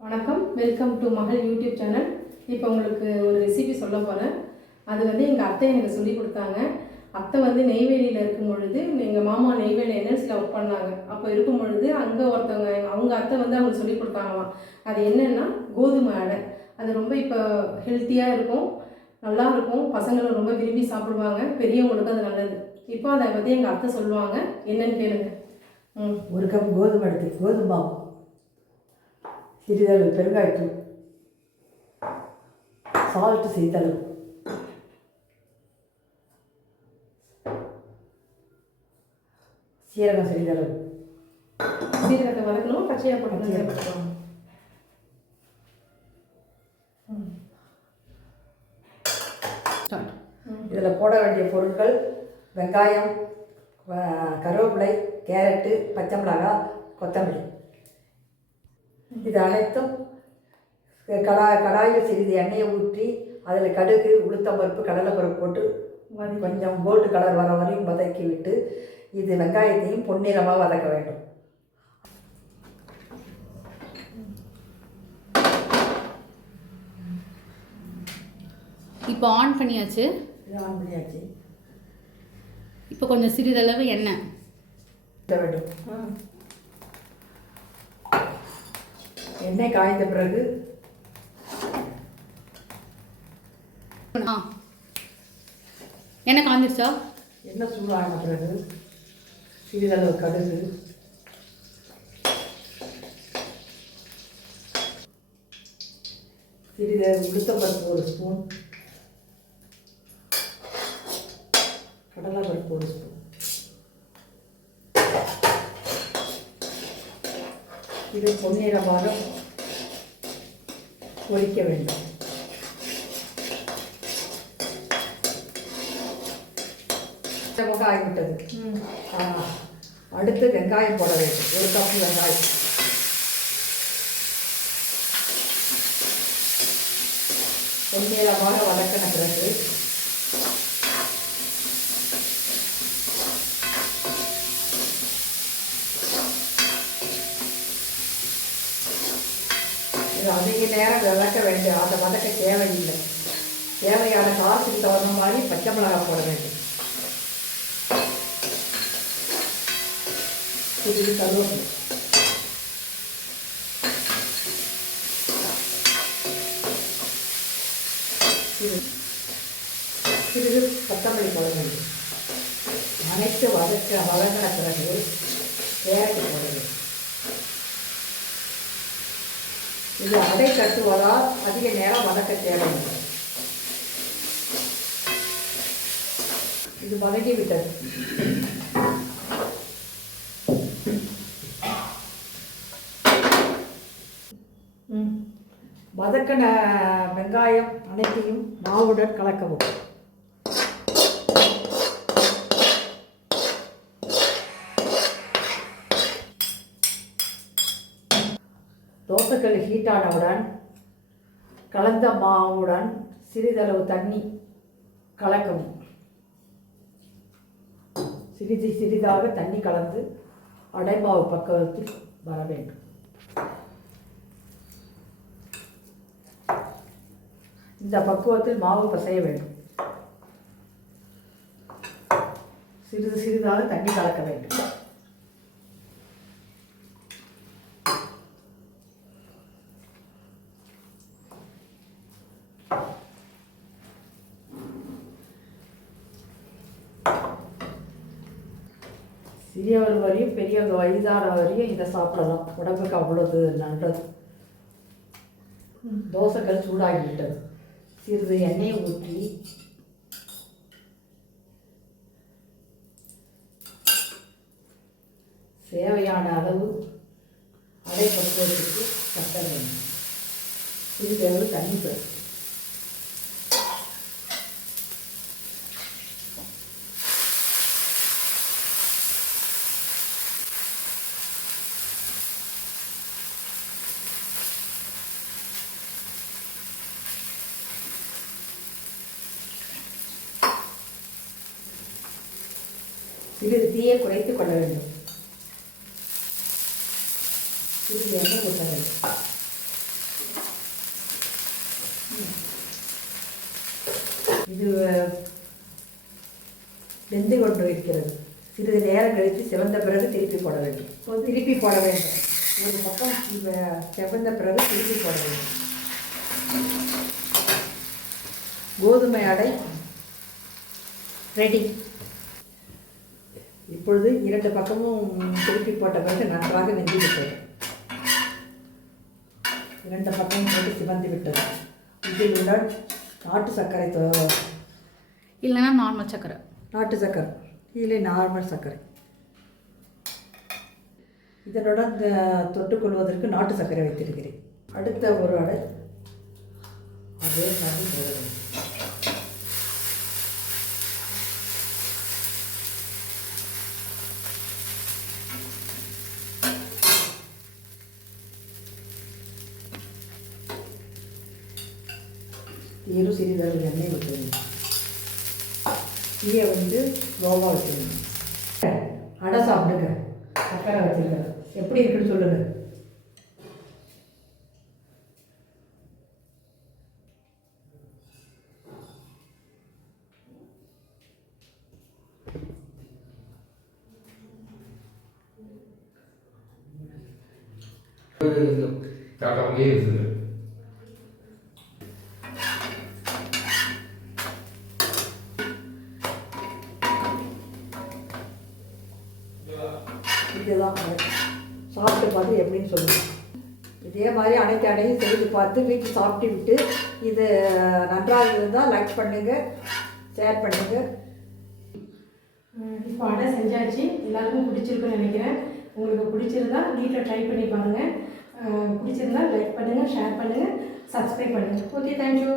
வணக்கம், welcome to மகள் YouTube channel. இப்போ உங்களுக்கு ஒரு ரெசிபி சொல்ல போகிறேன். அது எங்கள் அத்தை எனக்கு சொல்லி கொடுத்தாங்க. அத்தை நெய்வேலியில் இருக்கும் பொழுது எங்கள் மாமா நெய்வேலி என்எல்சியில் ஒர்க் பண்ணாங்க. அப்போ இருக்கும் பொழுது அங்கே ஒருத்தவங்க அவங்க அத்தை அவங்களுக்கு சொல்லி கொடுத்தாங்களாம். அது என்னென்னா கோதுமை அடை. அது ரொம்ப இப்போ ஹெல்த்தியாக இருக்கும், நல்லாயிருக்கும், பசங்களும் ரொம்ப விரும்பி சாப்பிடுவாங்க, பெரியவங்களுக்கு அது நல்லது. இப்போ அதை பற்றி எங்கள் அத்தை சொல்லுவாங்க, என்னன்னு கேளுங்க. ஒரு கப் கோதுமை எடுத்து கோதுமை மாவு, சிறிதளவு பெருங்காயத்தூள், சால்ட்டு சிறிதளவு, சீரகம் சிறிதளவு. சீரகத்தை வதக்கணும், பச்சையாக போட்டு இதில் போட வேண்டிய பொருட்கள்: வெங்காயம், கருவேப்பிலை, கேரட்டு, பச்சை மிளகாய், கொத்தமல்லி. இது அனைத்தும் கடாயில் சிறிது எண்ணெயை ஊற்றி அதில் கடுகு, உளுத்தம்பருப்பு, கடலைப்பருப்பு போட்டு கொஞ்சம் கோல்டு கலர் வர வரையும் வதக்கி விட்டு இது வெங்காயத்தையும் பொன்னிறமாக வதக்க வேண்டும். இப்போ ஆன் பண்ணியாச்சு. இப்போ கொஞ்சம் சிறிதளவு எண்ணெய் வேண்டும். எண்ணெய் காய்ந்த பிறகு எண்ணெய் காய்ஞ்சிருச்சா? எண்ணெய் சூடான பிறகு சிறிதளவு கடுகு, சிறிதளவு உளுத்தம்பருப்பு ஒரு ஸ்பூன், கடலைப்பருப்பு ஒரு ஸ்பூன். இது பொன்னிறமாக பொரிக்க வேண்டும். ஆகிவிட்டது. அடுத்து வெங்காயம் போட வேண்டும். ஒரு கப் வெங்காயம். பொன்னிறமாக வதக்கின பிறகு அதிக நேரம் வதக்க வேண்டும். அதை வதக்க தேவையில்லை. தேவையான காரத்துக்கு தகுந்த மாதிரி பச்சை மிளகாய் போட வேண்டும். சிறிது கருவேப்பிலை, சிறிது கொத்தமல்லி போட வேண்டும். அனைத்து வதங்கின பிறகு கேரட்டு போட வேண்டும். இது அடை கட்டுவதால் அதிக நேரம் வதக்க தேவையில்லை. இது வதங்கிவிட்டது. வதக்கின வெங்காயம் அனைத்தையும் மாவுடன் கலக்கவும். தோசைக்கல் ஹீட்டானவுடன் கலந்த மாவுடன் சிறிதளவு தண்ணி கலக்கவும். சிறிதாக தண்ணி கலந்து அடைமாவு பக்குவத்தில் வர வேண்டும். இந்த பக்குவத்தில் மாவு பசைய வேண்டும். சிறிதாக தண்ணி கலக்க வேண்டும். சிறியவர் வரையும் பெரியவங்க வயதான வரையும் இதை சாப்பிடலாம். உடம்புக்கு அவ்வளவு நல்லது. தோசைக்கல் சூடாகிவிட்டது. சிறிது எண்ணெயை ஊற்றி தேவையான அளவு அடை பக்குவத்துக்கு கட்ட வேண்டும். சிறிதளவு தண்ணி போடும். சிறிது தீயை குறைத்துக் கொள்ள வேண்டும். சிறிது எண்ணெய் ஊற்ற வேண்டும். இது வெந்து கொண்டு இருக்கிறது. சிறிது நேரம் கழித்து சிவந்த பிறகு திருப்பி போட வேண்டும். திருப்பி போட வேண்டும். ஒரு பக்கம் செவந்த பிறகு திருப்பி போட வேண்டும். கோதுமை அடை ரெடி. இப்பொழுது 2 பக்கமும் திருப்பி போட்ட பிறகு நன்றாக வெந்து விட்டது. 2 பக்கமும் போட்டு சிவந்து விட்டது. இதில் உள்ள நாட்டு சர்க்கரை இல்லைன்னா நார்மல் சக்கரை. நாட்டு சர்க்கரை இதில் நார்மல் சர்க்கரை. இதனுடன் தொட்டுக்கொள்வதற்கு நாட்டு சர்க்கரை வைத்திருக்கிறேன். அடுத்த ஒரு அடை அதே மாதிரி போட வேண்டும். நீரும் சிறிதளவு எண்ணெய் ஊற்றணும். தீயை வந்து லோவாக வச்சுக்கணும். அடை சாப்பிடுங்க. சக்கரை வச்சுருக்கேன். எப்படி இருக்குன்னு சொல்லுங்கள். காக்காமலே இருக்குது. இதுதான் சாப்பிட்டு பார்த்து எப்படின்னு சொல்லுங்கள். இதே மாதிரி அனைத்து அடையும் செய்து பார்த்து வீட்டில் சாப்பிட்டு விட்டு இது நன்றாக இருந்தால் லைக் பண்ணுங்கள், ஷேர் பண்ணுங்கள். இப்போ அடை செஞ்சாச்சு. எல்லாருக்கும் பிடிச்சிருக்குன்னு நினைக்கிறேன். உங்களுக்கு பிடிச்சிருந்தா வீட்டில் ட்ரை பண்ணி பாருங்கள். பிடிச்சிருந்தா லைக் பண்ணுங்கள், ஷேர் பண்ணுங்கள், சப்ஸ்கிரைப் பண்ணுங்கள். Okay, thank you.